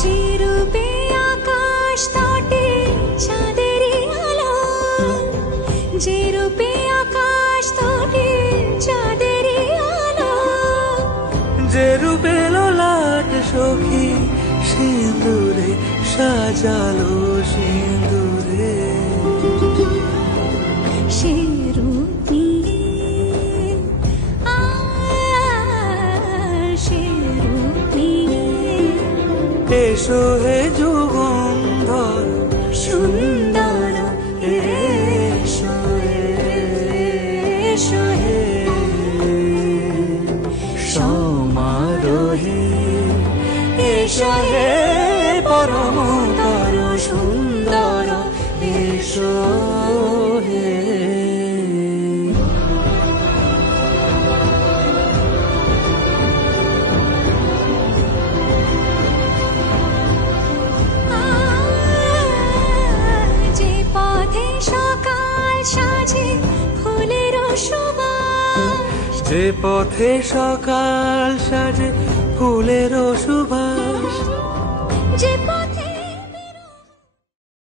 যে রূপে আকাশ তটে চাঁদেরই আলো, যে রূপে আকাশ তটে চাঁদেরই আলো, যে রূপে ললাট সখী সিঁদুরে সাজালো সিঁদুরে, সে রূপ নিয়ে সে রূপ নিয়ে এসো হে যুগন্ধর সুন্দর, এসো এসো হে সমারোহে, এসো হে পরমতর সুন্দর, এসো হে। যে পথে সকাল সাজে ফুলের সুবাস, যে পথে সকাল সাজে ফুলের সুবাস, যে পথে